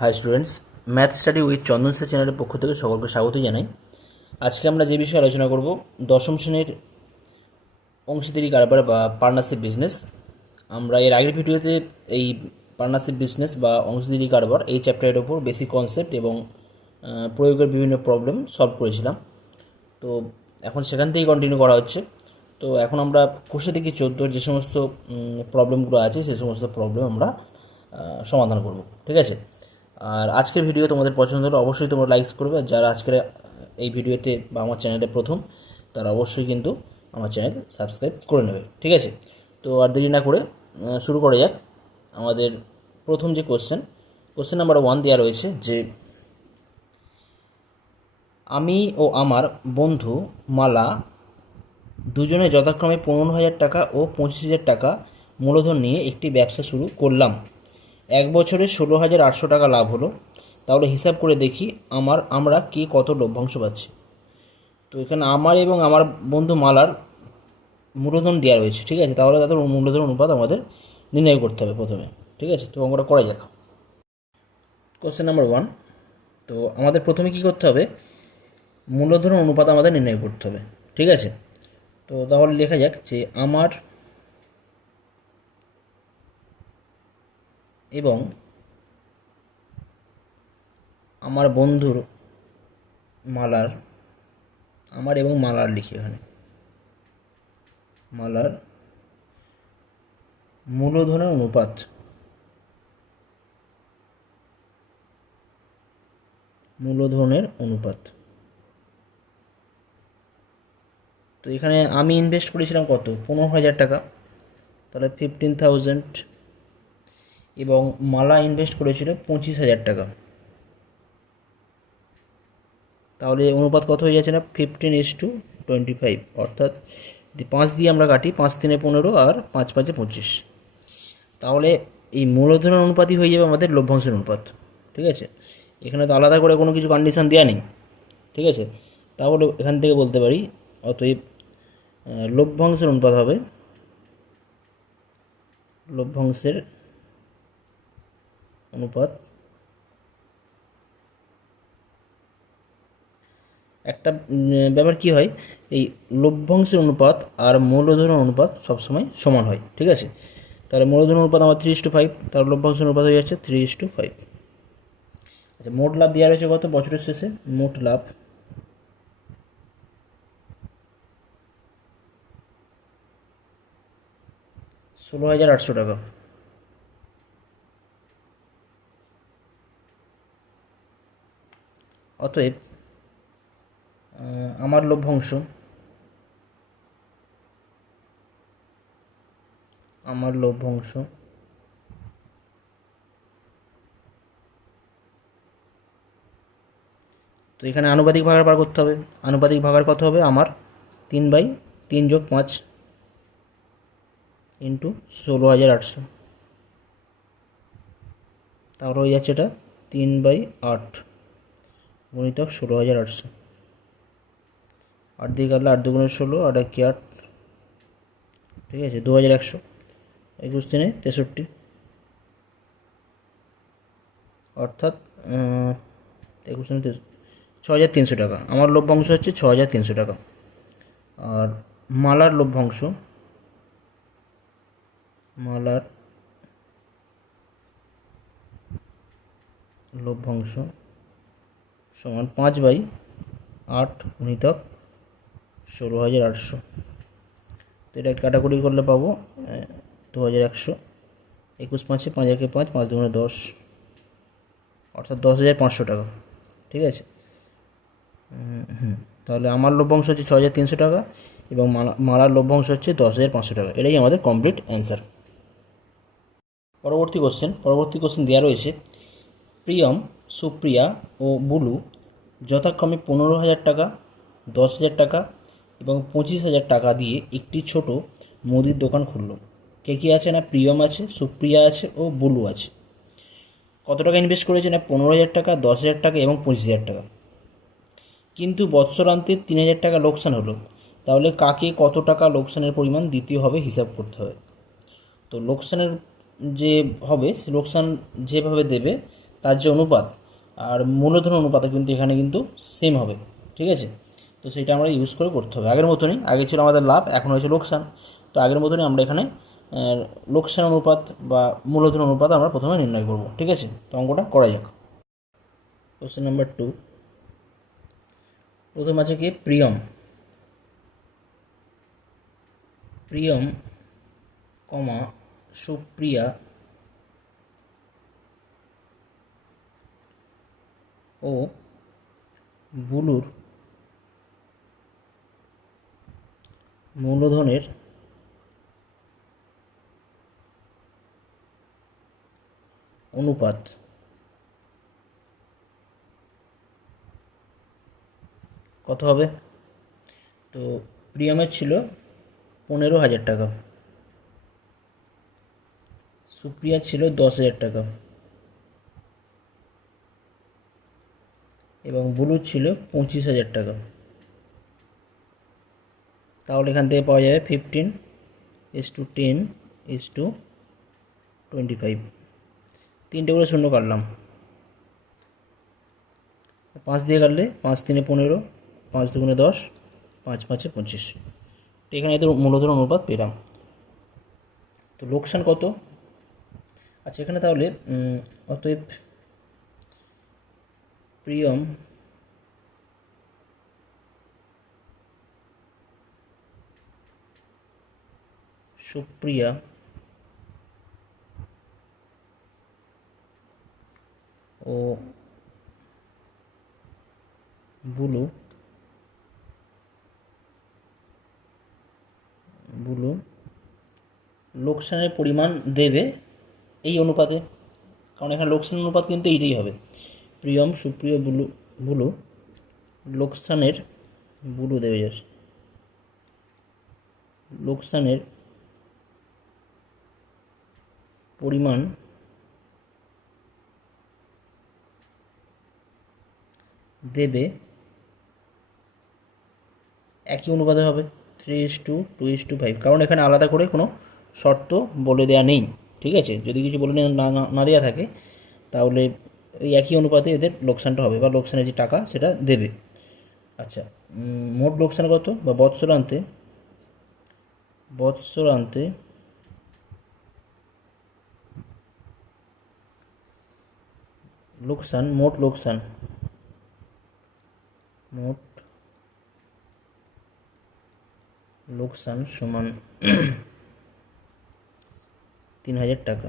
High students, math study with Chandan sir চ্যানেলের পক্ষ থেকে সকলকে স্বাগত জানাই। আজকে আমরা যে বিষয়ে আলোচনা করব, দশম শ্রেণীর অংশীদারি কারবার বা পার্টনারশিপ বিজনেস। আমরা এর আগের ভিডিওতে এই পার্টনারশিপ বিজনেস বা অংশীদারি কারবার এই চ্যাপ্টারের ওপর বেসিক কনসেপ্ট এবং প্রয়োগের বিভিন্ন প্রবলেম সলভ করেছিলাম। তো এখন সেখান থেকেই কন্টিনিউ করা হচ্ছে। তো এখন আমরা কোষে থেকে 14 যে সমস্ত প্রবলেমগুলো আছে সেই সমস্ত প্রবলেম আমরা সমাধান করব, ঠিক আছে। আর আজকের ভিডিও তোমাদের পছন্দ হলে অবশ্যই তোমরা লাইকস করবে, আর যারা আজকের এই ভিডিওতে বা আমার চ্যানেলে প্রথম, তারা অবশ্যই কিন্তু আমার চ্যানেল সাবস্ক্রাইব করে নেবে, ঠিক আছে। তো আর দেরি না করে শুরু করা যাক। আমাদের প্রথম যে কোশ্চেন নাম্বার 1 দেওয়া রয়েছে যে আমি ও আমার বন্ধু মালা দুজনে যথাক্রমে 15,000 টাকা ও 25,000 টাকা মূলধন নিয়ে একটি ব্যবসা শুরু করলাম। এক বছরে 16,800 টাকা লাভ হলো। তাহলে হিসাব করে দেখি আমরা কে কত লভ্যাংশ পাচ্ছি। তো এখানে আমার এবং আমার বন্ধু মালার মূলধন দেওয়া রয়েছে, ঠিক আছে। তাহলে তাদের মূলধন অনুপাত আমাদের নির্ণয় করতে হবে প্রথমে, ঠিক আছে। তো অঙ্কটা করা যাক। Question number 1। তো আমাদের প্রথমে কী করতে হবে, মূলধন অনুপাত আমাদের নির্ণয় করতে হবে, ঠিক আছে। তো তাহলে লেখা যাক যে আমার এবং আমার বন্ধুর মালার, আমার এবং মালার লিখি এখানে, মালার মূলধনের অনুপাত, মূলধনের অনুপাত। তো এখানে আমি ইনভেস্ট করেছিলাম কত, 15,000 টাকা, তাহলে 15,000, এবং মালা ইনভেস্ট করেছিল 25,000 টাকা। তাহলে অনুপাত কত হয়ে যাচ্ছে না, 15:25, অর্থাৎ 5 দিয়ে আমরা কাটি, 5 3 15 আর 5 5 25। তাহলে এই মূলধনের অনুপাতই হয়ে যাবে আমাদের লভ্যাংশের অনুপাত, ঠিক আছে। এখানে তো আলাদা করে কোনো কিছু কন্ডিশন দেওয়া নেই, ঠিক আছে। তাহলে এখান থেকে বলতে পারি অতএব লভ্যাংশের অনুপাত হবে, লভ্যাংশের অনুপাত একটা ব্যাপার কি হয়, এই লভ্যাংশের অনুপাত আর মূলধনের অনুপাত সবসময় সমান হয়, ঠিক আছে। তাহলে মূলধনের অনুপাত আমার 3:5, তাহলে লভ্যাংশের অনুপাত হয়ে যাচ্ছে 3:5। আচ্ছা, মোট লাভ দেওয়া রয়েছে কত বছরের শেষে, মোট লাভ 16,800 টাকা। অতএব আমার লভ্যাংশ, আমার লভ্যাংশ তো এখানে আনুপাতিক ভাগার বার করতে হবে। আনুপাতিক ভাগার কত হবে, আমার 3/3 যোগ 5 ইন্টু 16,800, তাহলে হয়ে যাচ্ছে এটা 3/8 গুণিতক 16,800। 8 দিয়ে কাটলে 8 2 16, 8 1 8, ঠিক আছে। 2,100, 21 3 63, অর্থাৎ 21 6,300 টাকা। আমার লভ্যাংশ হচ্ছে 6,300 টাকা। আর মালার লভ্যাংশ, মালার লভ্যাংশ সমান 5/8 গুণিতক 16,800। তো এটা কাটাকুটি করলে পাবো 2,100, 21 5 5 1 5, 5 2 10, অর্থাৎ 10,500 টাকা, ঠিক আছে। তাহলে আমার লভ্যাংশ হচ্ছে 6,300 টাকা এবং মালার লভ্যাংশ হচ্ছে 10,500 টাকা। এটাই আমাদের কমপ্লিট অ্যান্সার। পরবর্তী কোশ্চেন দেওয়া রয়েছে, প্রিয়ম, সুপ্রিয়া ও বুলু যথাক্রমে 15,000 টাকা, 10,000 টাকা এবং 25,000 টাকা দিয়ে একটি ছোট মুদির দোকান খুলল। কে কে আছে না, প্রিয়ম আছে, সুপ্রিয়া আছে ও বুলু আছে। কত টাকা ইনভেস্ট করেছে না, 15,000 টাকা, 10,000 টাকা এবং 25,000 টাকা। কিন্তু বৎসরান্তে 3,000 টাকা লোকসান হলো। তাহলে কাকে কত টাকা লোকসানের পরিমাণ দিতে হবে হিসাব করতে হবে। তো লোকসানের যে হবে, লোকসান যেভাবে দেবে তার যে অনুপাত আর মূলধন অনুপাত কিন্তু এখানে কিন্তু সেম হবে, ঠিক আছে। তো সেটা আমরা ইউজ করে করতে হবে। আগের মতনই, আগে ছিল আমাদের লাভ, এখন হয়েছে লোকসান। তো আগের মতনই আমরা এখানে লোকসান অনুপাত বা মূলধন অনুপাত আমরা প্রথমে নির্ণয় করব, ঠিক আছে। তো অঙ্কটা করা যাক। কোশ্চেন নাম্বার 2, প্রথম আছে কি প্রিয়ম কমা সুপ্রিয়া ও বুলুর মূলধনের অনুপাত কত হবে? তো প্রিয়মের ছিল 15,000 টাকা, সুপ্রিয়া ছিল 10,000 টাকা এবং বুলুর ছিল 25,000 টাকা। তাহলে এখান থেকে পাওয়া যাবে 15:10:25, তিনটে করে শূন্য কাটলাম, 5 দিয়ে কাটলে 5 3 15, 5 2 10, 5 5 25। তো এখানে এদের মূলধন অনুপাত পেলাম। তো লোকসান কত? আচ্ছা, এখানে তাহলে অতএব প্রিয়ম সুপ্রিয়া ও বুলু লোকসানের পরিমাণ দেবে এই অনুপাতে, কারণ এখানে লোকসান অনুপাত কিন্তু এইটাই হবে। প্রিয়ম সুপ্রিয় বুলু লোকসানের বুলু দেবে যাচ্ছে লোকসানের পরিমাণ দেবে একই অনুপাতে হবে 3:2:5, কারণ এখানে আলাদা করে কোনো শর্ত বলে দেওয়া নেই, ঠিক আছে। যদি কিছু বলে না দেওয়া থাকে তাহলে এই একই অনুপাতে এদের লোকসানটা হবে বা লোকসানের যে টাকা সেটা দেবে। আচ্ছা, মোট লোকসান কত বা বৎসরান্তে মোট লোকসান সমান 3,000 টাকা,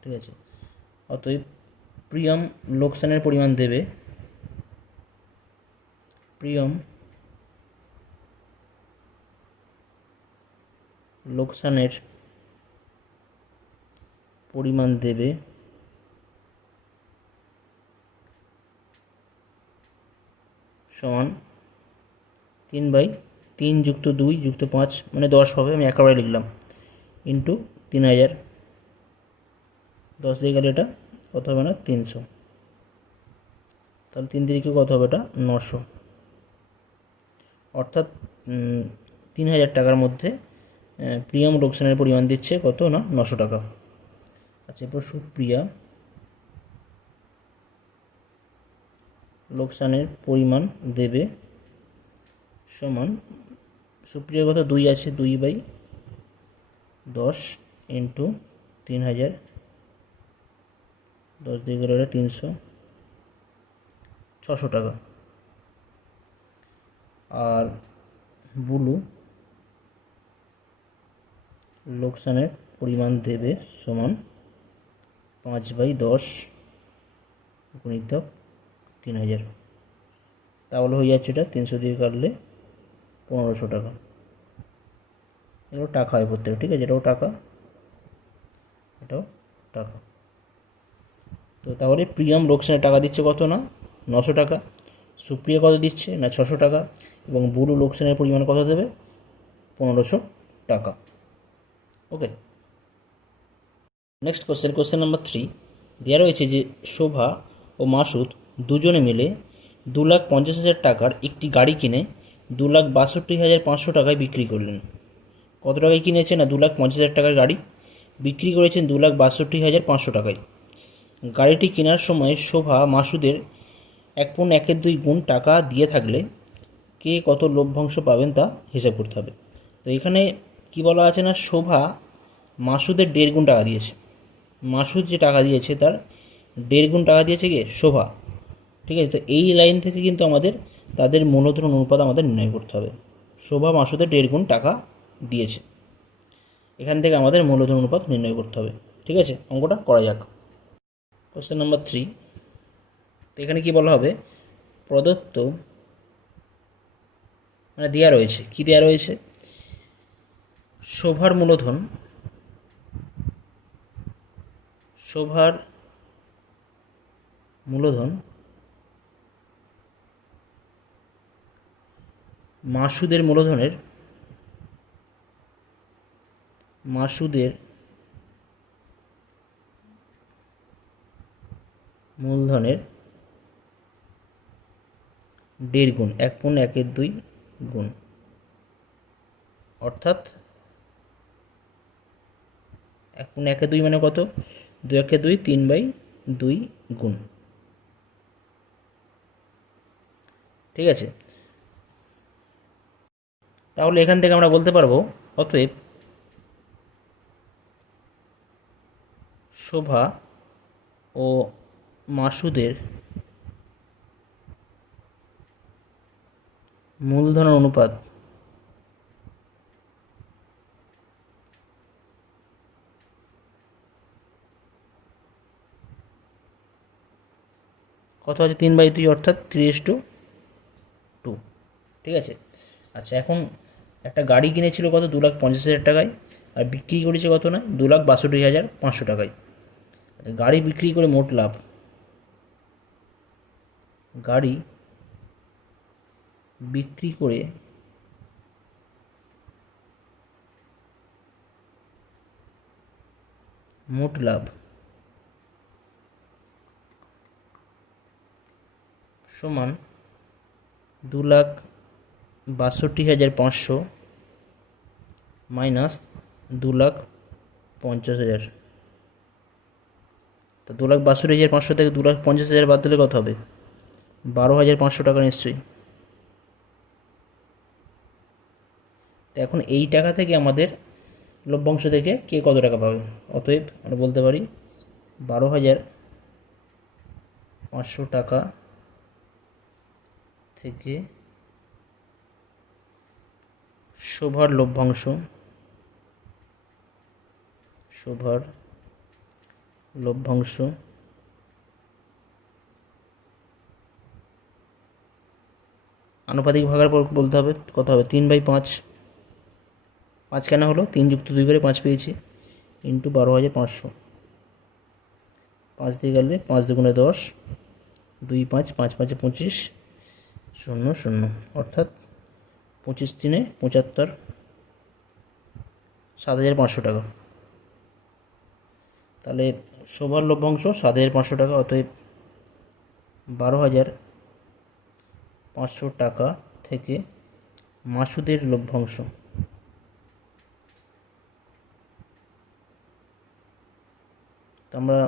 ঠিক আছে। অতএব প্রিয়ম লোকসানের পরিমাণ দেবে, প্রিয়ম লোকসানের পরিমাণ দেবে সমান 3/3 যুক্ত 2 যুক্ত 5 মানে 10 হবে, আমি একেবারে লিখলাম, ইন্টু 3,000, 10 দিয়ে গেলে এটা কত হবে না 300, তাহলে 3 দিকে কত হবে এটা 900, অর্থাৎ 3,000 টাকার মধ্যে প্রিয়ম লোকসানের পরিমাণ দিচ্ছে কত না 900 টাকা। আচ্ছা, এরপর সুপ্রিয়া লোকসানের পরিমাণ দেবে সমান, সুপ্রিয়ার কত 2 আছে, 2/10 ইন্টু 3,000, 10 দিয়ে গেলে 300, 600 টাকা। আর বুলু লোকসানের পরিমাণ দেবে সমান 5/10 গুণিতক 3,000, তাহলে হয়ে যাচ্ছে এটা 300 দিয়ে কাটলে 1,500 টাকা। এগুলো টাকা হয় প্রত্যেক, ঠিক আছে, এটাও টাকা। তো তাহলে প্রিয়ম লোকসানের টাকা দিচ্ছে কত না 900 টাকা, সুপ্রিয়া কত দিচ্ছে না 600 টাকা, এবং বুলু লোকসানের পরিমাণ কত দেবে 1,500 টাকা। ওকে, নেক্সট কোশ্চেন নাম্বার 3 দেওয়া রয়েছে যে শোভা ও মাসুদ দুজনে মিলে 2,50,000 টাকার একটি গাড়ি কিনে 2,62,500 টাকায় বিক্রি করলেন। কত টাকায় কিনেছে না 2,50,000 টাকার গাড়ি, বিক্রি করেছেন 2,62,500 টাকায়। গাড়িটি কেনার সময় শোভা মাসুদের 1/2 টাকা দিয়ে থাকলে কে কত লভ্যাংশ পাবেন তা হিসাব করতে হবে। তো এখানে কি বলা আছে না, শোভা মাসুদের 1.5 টাকা দিয়েছে। মাসুদ যে টাকা দিয়েছে তার 1.5 টাকা দিয়েছে কে? শোভা। ঠিক আছে, তো এই লাইন থেকে কিন্তু আমাদের তাদের মূলধন অনুপাত আমাদের নির্ণয় করতে হবে। শোভা মাসুদের 1.5 টাকা দিয়েছে, এখান থেকে আমাদের মূলধন অনুপাত নির্ণয় করতে হবে। ঠিক আছে, অঙ্কটা করা যাক। কোশ্চেন নাম্বার 3, তো এখানে কি বলা হবে, প্রদত্ত মানে দেওয়া রয়েছে, কি দেওয়া রয়েছে, শোভার মূলধন মাসুদের মূলধনের 1.5 গুণ, 1/2 গুণ, অর্থাৎ 1/2 মানে কত, 2/2 3/2 গুণ। ঠিক আছে, তাহলে এখান থেকে আমরা বলতে পারবো অতএব শোভা ও মাসুদের মূলধন অনুপাত কত আছে, 3/2, অর্থাৎ 3:2। ঠিক আছে, আচ্ছা এখন একটা গাড়ি কিনেছিল কত, 2,50,000 টাকায়, আর বিক্রি করেছে কত না, 2,62,500 টাকায়। আচ্ছা, গাড়ি বিক্রি করে মোট লাভ, গাড়ি বিক্রি করে মোট লাভ সমান 2,62,500 মাইনাস 2,50,000। তো 2,62,500 থেকে 2,50,000 বাদ দিলে কত হবে, 12,500 টাকা নিশ্চয়ই। তো এখন এই টাকা থেকে আমাদের লভ্যাংশ থেকে কে কত টাকা পাবে, অতএব আমরা বলতে পারি 12,500 টাকা থেকে শোভার লভ্যাংশ আনুপাতিক ভাগার পর বলতে হবে কত হবে, 3/5। 5 কেন হলো, 3 যুক্ত 2 করে 5 পেয়েছি, ইন্টু 12,500। 5 দিয়ে গেলে 5 দুগুণে 10, 2 5, 5 5 25, 0 0, অর্থাৎ 25 3 75, 7,500 টাকা। তাহলে শোভার লভ্যাংশ 7,500 টাকা, অতএব 12,500 টাকা থেকে মাসুদের লভ্যাংশ তো আমরা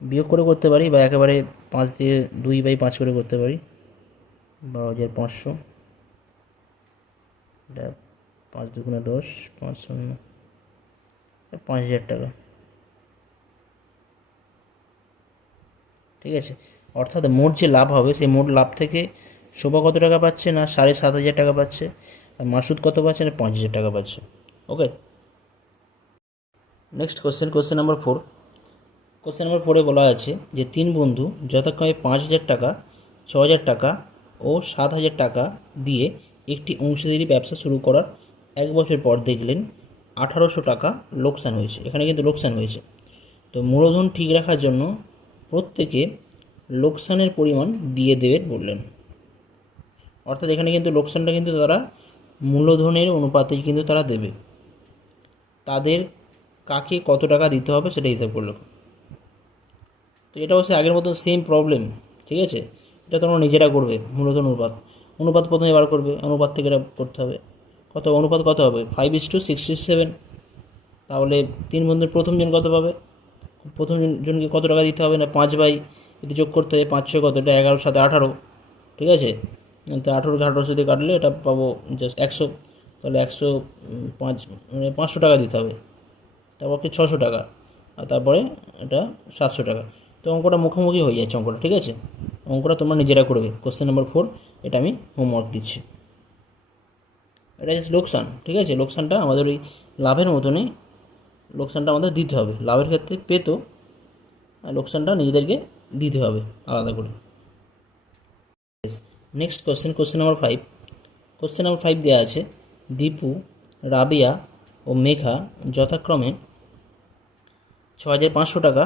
বিয়োগ করে করতে পারি, বা একেবারে 5 দিয়ে 2/5 করে করতে পারি। 12,500, এটা 5 দুগুণে 10, 5 0, 5,000 টাকা। ঠিক আছে, অর্থাৎ মোট যে লাভ হবে সেই মোট লাভ থেকে শোভা কত টাকা পাচ্ছে না, 7,500 টাকা পাচ্ছে, আর মাসুদ কত পাচ্ছে না, 5,000 টাকা পাচ্ছে। Okay, next question number 4। Question number 4-এ বলা আছে যে 3 বন্ধু যথাক্রমে 5,000 টাকা, 6,000 টাকা ও 7,000 টাকা দিয়ে একটি অংশীদারি ব্যবসা শুরু করার 1 বছর পর দেখলেন 1,800 টাকা লোকসান হয়েছে। এখানে কিন্তু লোকসান হয়েছে, তো মূলধন ঠিক রাখার জন্য প্রত্যেকে লোকসানের পরিমাণ দিয়ে দেবেন বললেন। অর্থাৎ এখানে কিন্তু লোকসানটা কিন্তু তারা মূলধনের অনুপাতে কিন্তু তারা দেবে, তাদের কাকে কত টাকা দিতে হবে সেটা হিসাব করলো। তো এটা অবশ্যই আগের মতো সেম প্রবলেম। ঠিক আছে, এটা তোমরা নিজেরা করবে। মূলধন অনুপাত প্রথমে বার করবে, অনুপাত থেকে এটা করতে হবে। অনুপাত কত হবে, 5:67। তাহলে 3 বন্ধুর প্রথম জন কত পাবে, প্রথম জনকে কত টাকা দিতে হবে না 5 এটি যোগ করতে হবে, 5 6 কত, এটা 11 7 18, ঠিক আছে। তো 18 দিয়ে কাটলে এটা পাবো জাস্ট 100, তাহলে 105 মানে 500 টাকা দিতে হবে, তারপর কি 600 টাকা, আর তারপরে এটা 700 টাকা। তো অঙ্কটা মুখোমুখি হয়ে যাচ্ছে অঙ্কটা, ঠিক আছে। অঙ্কটা তোমরা নিজেরা করবে। কোশ্চেন নাম্বার 4 এটা আমি হোমওয়ার্ক দিচ্ছি। এটা জাস্ট লোকসান, ঠিক আছে। লোকসানটা আমাদের ওই লাভের মতনই, লোকসানটা আমাদের দিতে হবে। লাভের ক্ষেত্রে পেতো, আর লোকসানটা নিজেদেরকে দিতে হবে আলাদা করে। Next question number 5। Question number 5 দেওয়া আছে, দীপু, রাবিয়া ও মেঘা যথাক্রমে 6500 টাকা,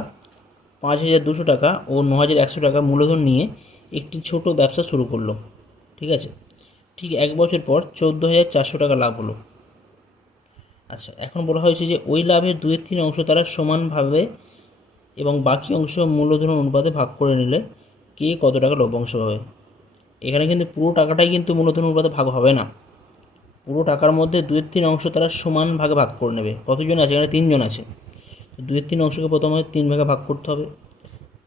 5200 টাকা ও 9100 টাকা মূলধন নিয়ে একটি ছোট ব্যবসা শুরু করলো, ঠিক আছে। ঠিক 1 বছর পর 14400 টাকা লাভ হলো। আচ্ছা, এখন বলা হয়েছে যে ওই লাভের 2/3 অংশ তারা সমানভাবে এবং বাকি অংশ মূলধন অনুপাতে ভাগ করে নিলে কে কত টাকা লভ্যাংশ পাবে। এখানে কিন্তু পুরো টাকাটাই কিন্তু মূলধন অনুপাতে ভাগ হবে না। পুরো টাকার মধ্যে 2/3 অংশ তারা সমান ভাগে ভাগ করে নেবে। কতজন আছে এখানে? 3 জন আছে। 2/3 অংশকে প্রথমে 3 ভাগে ভাগ করতে হবে।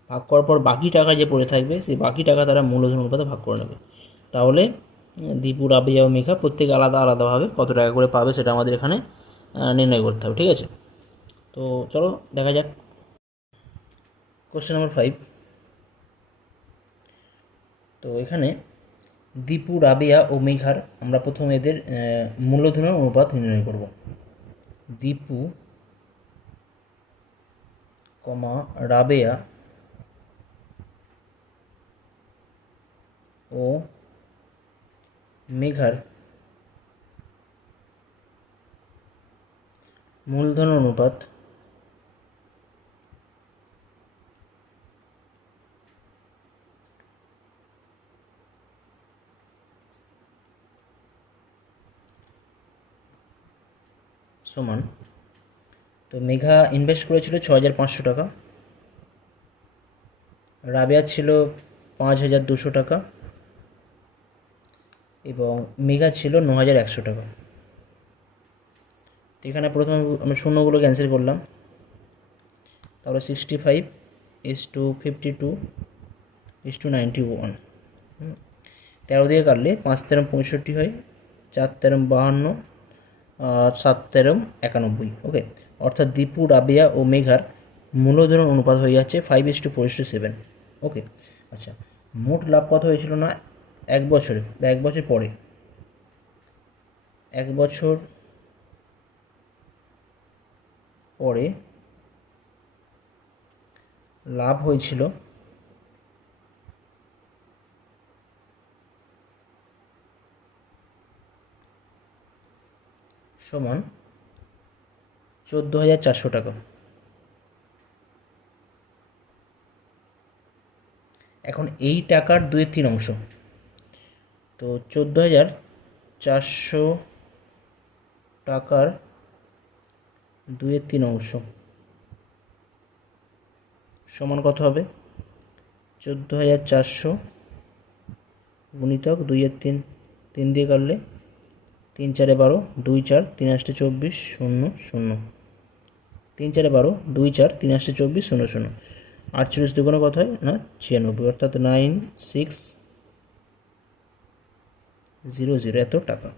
ভাগ করার পর বাকি টাকা যে পড়ে থাকবে সেই বাকি টাকা তারা মূলধন অনুপাতে ভাগ করে নেবে। তাহলে দীপু, রাবিয়া ও মেঘা প্রত্যেকে আলাদা আলাদাভাবে কত টাকা করে পাবে সেটা আমাদের এখানে নির্ণয় করতে হবে, ঠিক আছে। তো চলো দেখা যাক। Question number 5। তো এখানে দীপু, রাবিয়া ও মেঘার আমরা প্রথমে এদের মূলধনের অনুপাত নির্ণয় করব। দীপু, রাবেয়া ও মেঘার মূলধন অনুপাত সমান, তো মেঘা ইনভেস্ট করেছিল 6500 টাকা, রাবেয়া ছিল 5200 টাকা এবং মেঘা ছিল 9100 টাকা। তো এখানে প্রথমে আমরা শূন্যগুলো ক্যান্সেল করলাম, তারপরে 65:52:91, 13 দিয়ে কাটলে 5 13 65 হয়, 4 13 52, 7 13 91। ওকে, অর্থাৎ দীপু, রাবিয়া ও মেঘার মূলধন অনুপাত হয়ে যাচ্ছে 5:4:7। ওকে, আচ্ছা, মোট লাভ কত হয়েছিল না 1 বছরে বা 1 বছর পরে, 1 বছর পরে লাভ হয়েছিল সমান 14,400 টাকা। এখন এই টাকার 2/3 অংশ, তো 14,400 টাকার 2/3 অংশ সমান কত হবে? 14,400 গুণিতক 2/3, 3 দিয়ে কাটলে 3 4 12, 2 4, 3 8 24, 0 0, 3 4 12, 2 4, 3 8 24, 0 0, 48 দুগুণে কত হয় না 96, অর্থাৎ 9600 এত টাকা।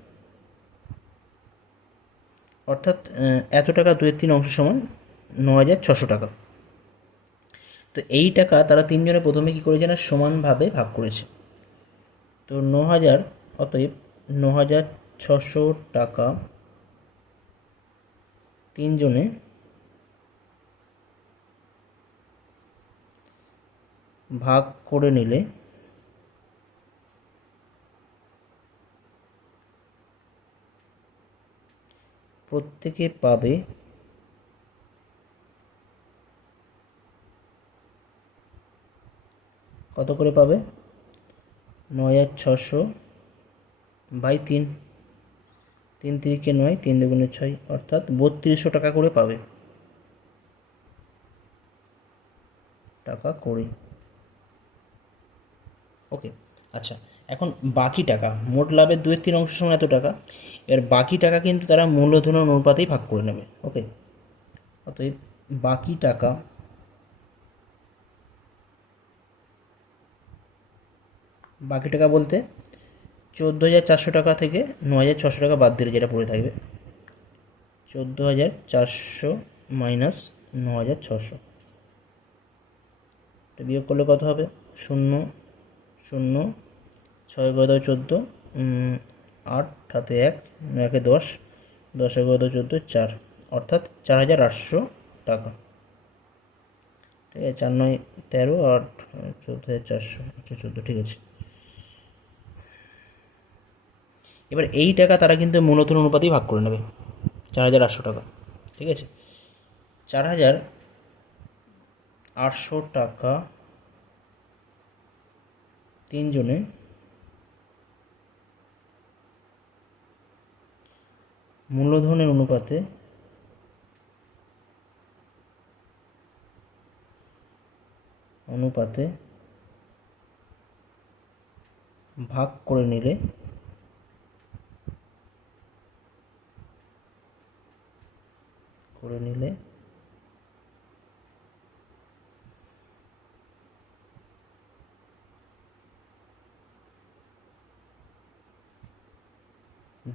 অর্থাৎ এত টাকা 2/3 অংশ সমান 9600 টাকা। তো এই টাকা তারা 3 জনে প্রথমে কী করেছে না সমানভাবে ভাগ করেছে। তো 9000, অতএব 9600 টাকা 3 জনে ভাগ করে নিলে প্রত্যেকে পাবে কত করে পাবে? 9600/3, 3 3 9, 3 2 6, অর্থাৎ 3200 টাকা করে পাবে, টাকা করে। ওকে, আচ্ছা, এখন বাকি টাকা, মোট লাভের 2/3 অংশ সমান এত টাকা, এর বাকি টাকা কিন্তু তারা মূলধন অনুপাতেই ভাগ করে নেবে। ওকে, অতএব বাকি টাকা বাকি টাকা বলতে 14,400 টাকা থেকে 9,600 টাকা বাদ দিলে যেটা পড়ে থাকবে, 14,400 মাইনাস 9,600, এটা বিয়োগ করলে কত হবে? 0 0 6 11 14, 8 হাতে 1, 9 10, 10 11 14 4, অর্থাৎ 4,800 টাকা। ঠিক আছে, 4 9 13, 8 14,400, আচ্ছা 14, ঠিক আছে। এবার এই টাকা তারা কিন্তু মূলধন অনুপাতেই ভাগ করে নেবে, 4,800 টাকা। ঠিক আছে, 4,800 টাকা তিনজনে মূলধনের অনুপাতে ভাগ করে নিলে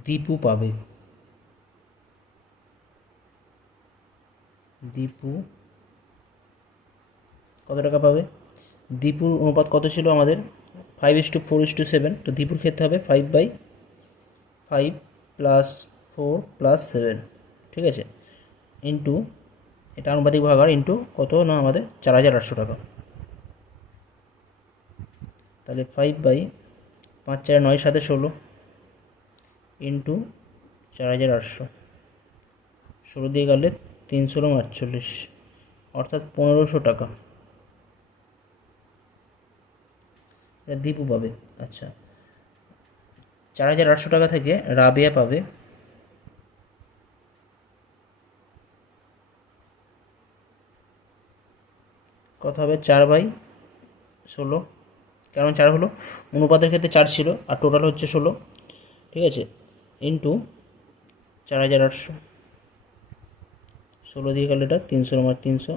দীপু পাবে। দীপু কত টাকা পাবে? দীপুর অনুপাত কত ছিল আমাদের? 5:4:7, তো দীপুর ক্ষেত্রে হবে 5/5 প্লাস 4 প্লাস 7, ঠিক আছে, ইন্টু এটা আনুপাতিক ভাগার ইন্টু কত না আমাদের 4,800 টাকা। তাহলে 5/5 4 9 7 16 ইন্টু 4,800, 16 দিয়ে গেলে 3 16 48, অর্থাৎ 1,500 টাকা এটা দীপু পাবে। আচ্ছা, 4,800 টাকা থেকে রাবেয়া পাবে কত হবে? 4/16, কারণ 4 হলো অনুপাতের ক্ষেত্রে 4 ছিল আর টোটাল হচ্ছে 16, ঠিক আছে, ইন্টু 4,800, 16 দিয়ে গেলে এটা 300 300,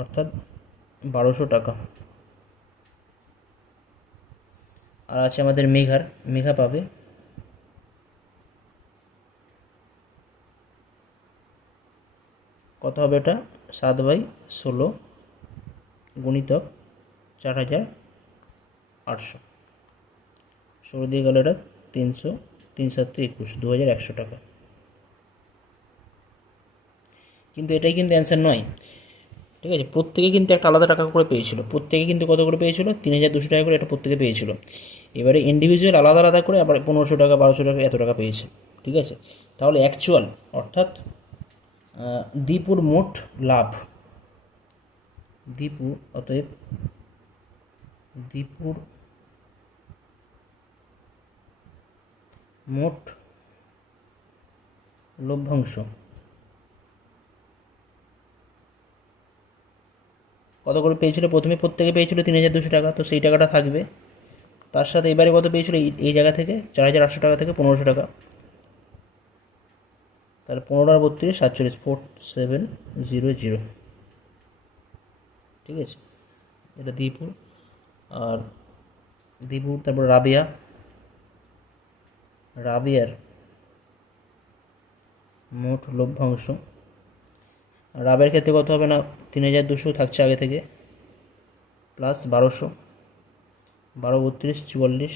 অর্থাৎ 1,200 টাকা। আর আছে আমাদের মেঘা পাবে কত হবে? এটা 7/16 গুণিতক 4,800, 16 দিয়ে গেলে এটা 300, 3 7 21, 2,100 টাকা। কিন্তু এটাই কিন্তু অ্যান্সার নয়, ঠিক আছে, প্রত্যেকে কিন্তু একটা আলাদা টাকা করে পেয়েছিল, প্রত্যেকে কিন্তু কত করে পেয়েছিল? 3,200 টাকা করে এটা প্রত্যেকে পেয়েছিল। এবারে ইন্ডিভিজুয়াল আলাদা আলাদা করে আবার 1,500 টাকা 1,200 টাকা এত টাকা পেয়েছে, ঠিক আছে। তাহলে অ্যাকচুয়াল অর্থাৎ দীপুর মোট লাভ, অতএব দীপুর মোট লভ্যাংশ কত করে পেয়েছিল? প্রথমে প্রত্যেকে পেয়েছিল 3,200 টাকা, তো সেই টাকাটা থাকবে। তার সাথে এবারে কত পেয়েছিল এই জায়গা থেকে? 4,800 টাকা থেকে 1,500 টাকা, তাহলে 15 আর 32 47, 4700, ঠিক আছে। এটা দীপুর। আর দীপুর, তারপর রাবিয়ার মোট লভ্যাংশ, রাবের ক্ষেত্রে কত হবে না? 3,200 থাকছে আগে থেকে, প্লাস 1,200, 12 32 44,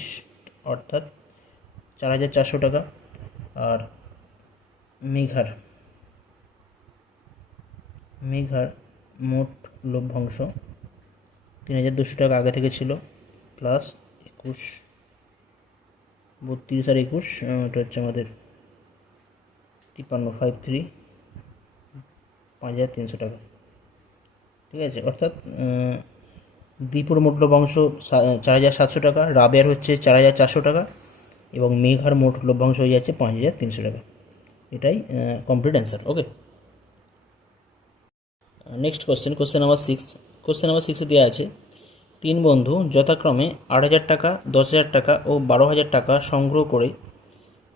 অর্থাৎ 4,400 টাকা। আর মেঘার মোট লভ্যাংশ 3,200 টাকা আগে থেকে ছিল, প্লাস 21, 32 আর 21, এটা হচ্ছে আমাদের 53, 53, 5,300 টাকা, ঠিক আছে। অর্থাৎ দীপুর মোট লভ্যাংশ 4,700 টাকা, রাবেয়ার হচ্ছে 4,400 টাকা, এবং মেঘার মোট লভ্যাংশ হয়ে যাচ্ছে 5,300 টাকা। এটাই complete answer. Okay, next question number 6। Question number 6-এ দেওয়া আছে 3 বন্ধু যথাক্রমে 8,000 টাকা, 10,000 টাকা ও 12,000 টাকা সংগ্রহ করে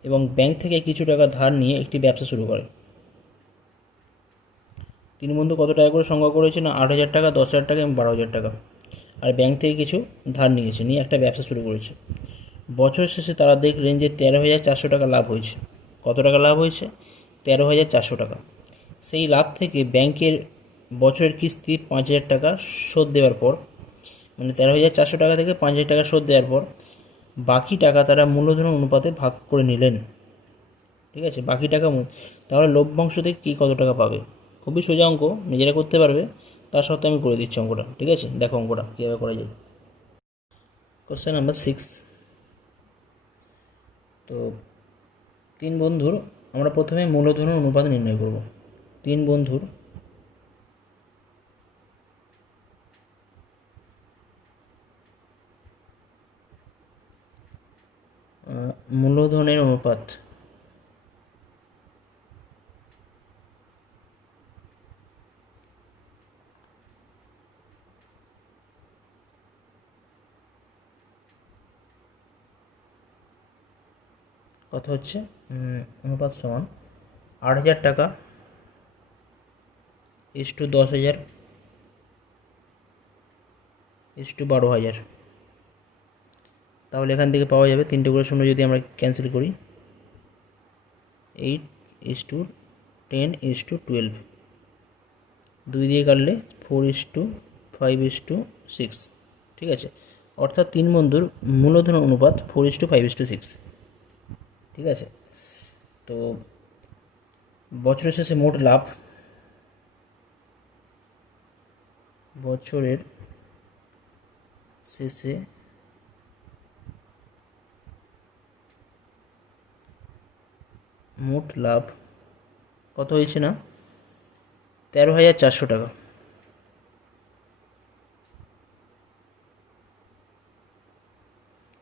এবং ব্যাংক থেকে কিছু টাকা ধার নিয়ে একটি ব্যবসা শুরু করে। 3 বন্ধু কত টাকা করে সংগ্রহ করেছে না? 8,000 টাকা, 10,000 টাকা এবং 12,000 টাকা। আর ব্যাংক থেকে কিছু ধার নিয়েছে, নিয়ে একটা ব্যবসা শুরু করেছে। বছর শেষে তারা দেখলেন যে 13,400 টাকা লাভ হয়েছে। কত টাকা লাভ হয়েছে? 13,400 টাকা। সেই লাভ থেকে ব্যাংকের বছরের কিস্তি 5,000 টাকা শোধ দেওয়ার পর, মানে 13,400 টাকা থেকে 5,000 টাকা শোধ দেওয়ার পর বাকি টাকা তারা মূলধনের অনুপাতে ভাগ করে নিলেন। ঠিক আছে, বাকি টাকা তাহলে লভ্যাংশ থেকে কী কত টাকা পাবে? খুবই সোজা অঙ্ক, নিজেরা করতে পারবে, তার সত্ত্বেও আমি করে দিচ্ছি অঙ্কটা। ঠিক আছে, দেখো অঙ্কটা কীভাবে করা যায়। Question number 6। তো 3 বন্ধুর আমরা প্রথমে মূলধনের অনুপাত নির্ণয় করব। 3 বন্ধুর মূলধনের অনুপাত। কত হচ্ছে? অনুপাত সমান 8,000 টাকা ইস্টু 10,000 ইস্টু 12,000। তাহলে এখান থেকে পাওয়া যাবে 3টে করে শূন্য যদি আমরা ক্যান্সেল করি, 8:10:12, 2 দিয়ে কাটলে 4:5:6। ঠিক আছে, অর্থাৎ 3 বন্ধুর মূলধন অনুপাত 4:5:6। ঠিক আছে, তো বছরের শেষে মোট লাভ, বছরের শেষে মোট লাভ কত হয়েছে না? 13,400 টাকা।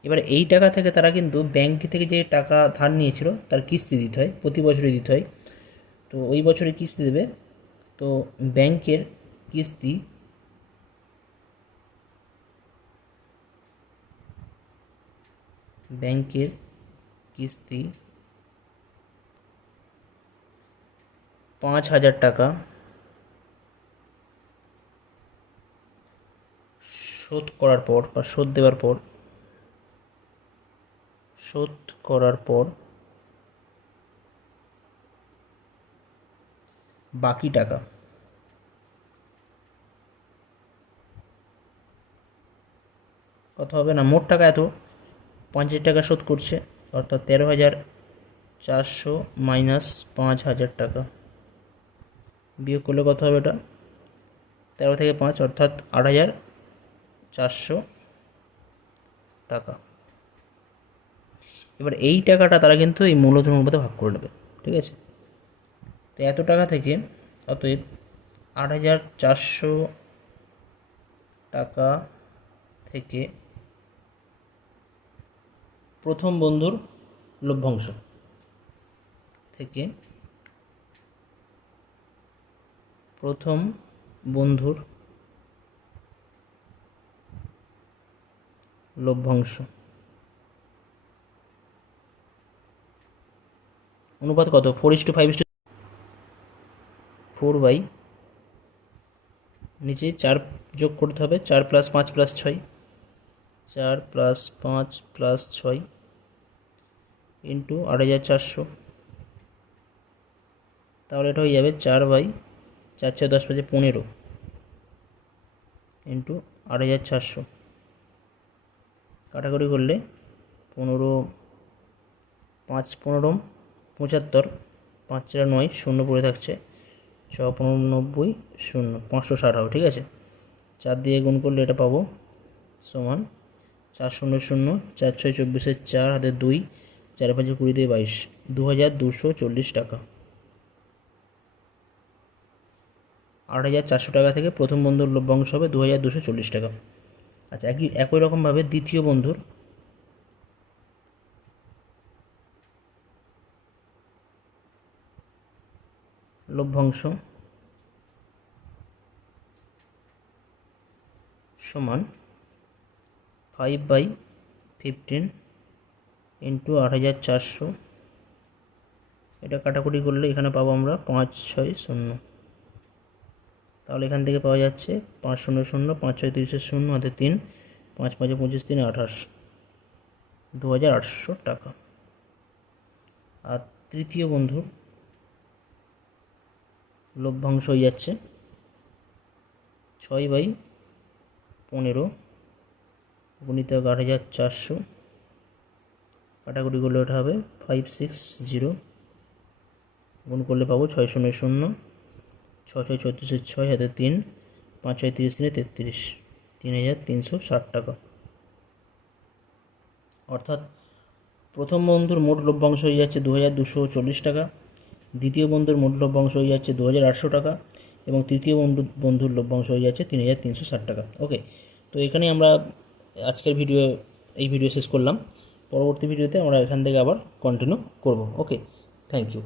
এবার এই টাকা থেকে তারা কিন্তু ব্যাংক থেকে যে টাকা ধার নিয়েছিল তার কিস্তি দিতে হয়, প্রতি বছরে দিতে হয়। তো ওই বছরে কিস্তি দেবে, তো ব্যাংকের কিস্তি ব্যাংকের কিস্তি 5,000 টাকা শোধ করার পর বা শোধ দেওয়ার পর বাকি টাকা কত হবে না? মোট টাকা এত, 5,000 টাকা শোধ করছে, অর্থাৎ 13,400 মাইনাস 5,000 টাকা বিয়োগ করলে কত হবে? এটা 13 থেকে 5 অর্থাৎ 8,400 টাকা। এবার এই টাকাটা তারা কিন্তু এই মূলধন অনুপাতে ভাগ করে নেবে। ঠিক আছে, তো এত টাকা থেকে অতএব 8,400 টাকা থেকে প্রথম বন্ধুর লভ্যাংশ থেকে প্রথম বন্ধুর লভ্যাংশ অনুপাত কত? 4:5, 4 বাই নিচে 4 যোগ করতে হবে, 4 + 5 + 6, 4 + 5 + 6 ইন্টু 8,400। তাহলে এটা হয়ে যাবে 4/4, 4 10 5 15 ইন্টু 8,400। কাটাকুটি করলে 15, 5 15 75, 5 4 9, শূন্য পড়ে থাকছে, 6 15 90, 0, 560 হবে। ঠিক আছে, 4 দিয়ে গুণ করলে এটা পাবো সমান 4 0 0, 4 6 24, 4 হাতে 2, 4 5 20 দিয়ে 22, 2,240 টাকা। 8,400 টাকা থেকে প্রথম বন্ধুর লভ্যাংশ হবে 2,240 টাকা। আচ্ছা, একই রকমভাবে দ্বিতীয় বন্ধুর লভ্যাংশ সমান 5/15 ইন্টু 8,400। এটা কাটাকুটি করলে এখানে পাবো আমরা 5 6 0, তাহলে এখান থেকে পাওয়া যাচ্ছে 5 শূন্য শূন্য 5 6 30 শূন্য হাতে 3 5 5 25 3 28 2800 টাকা। আর তৃতীয় বন্ধুর লভ্যাংশ হয়ে যাচ্ছে 6/15 গুণিত 8,400, কাটাকুটি করলে ওটা হবে 560, গুণ করলে পাবো 6 শূন্য শূন্য 6 6 34 6 হাতে 3 5 6 30 3 33, 3,360 টাকা। অর্থাৎ প্রথম বন্ধুর মোট লভ্যাংশ হয়ে যাচ্ছে 2,240 টাকা, দ্বিতীয় বন্ধুর মোট লভ্যাংশ হয়ে যাচ্ছে 2,800 টাকা এবং তৃতীয় বন্ধুর লভ্যাংশ হয়ে যাচ্ছে 3,360 টাকা। ওকে, তো এখানেই আমরা আজকের ভিডিও শেষ করলাম। পরবর্তী ভিডিওতে আমরা এখান থেকে আবার কন্টিনিউ করব। ওকে, থ্যাংক ইউ।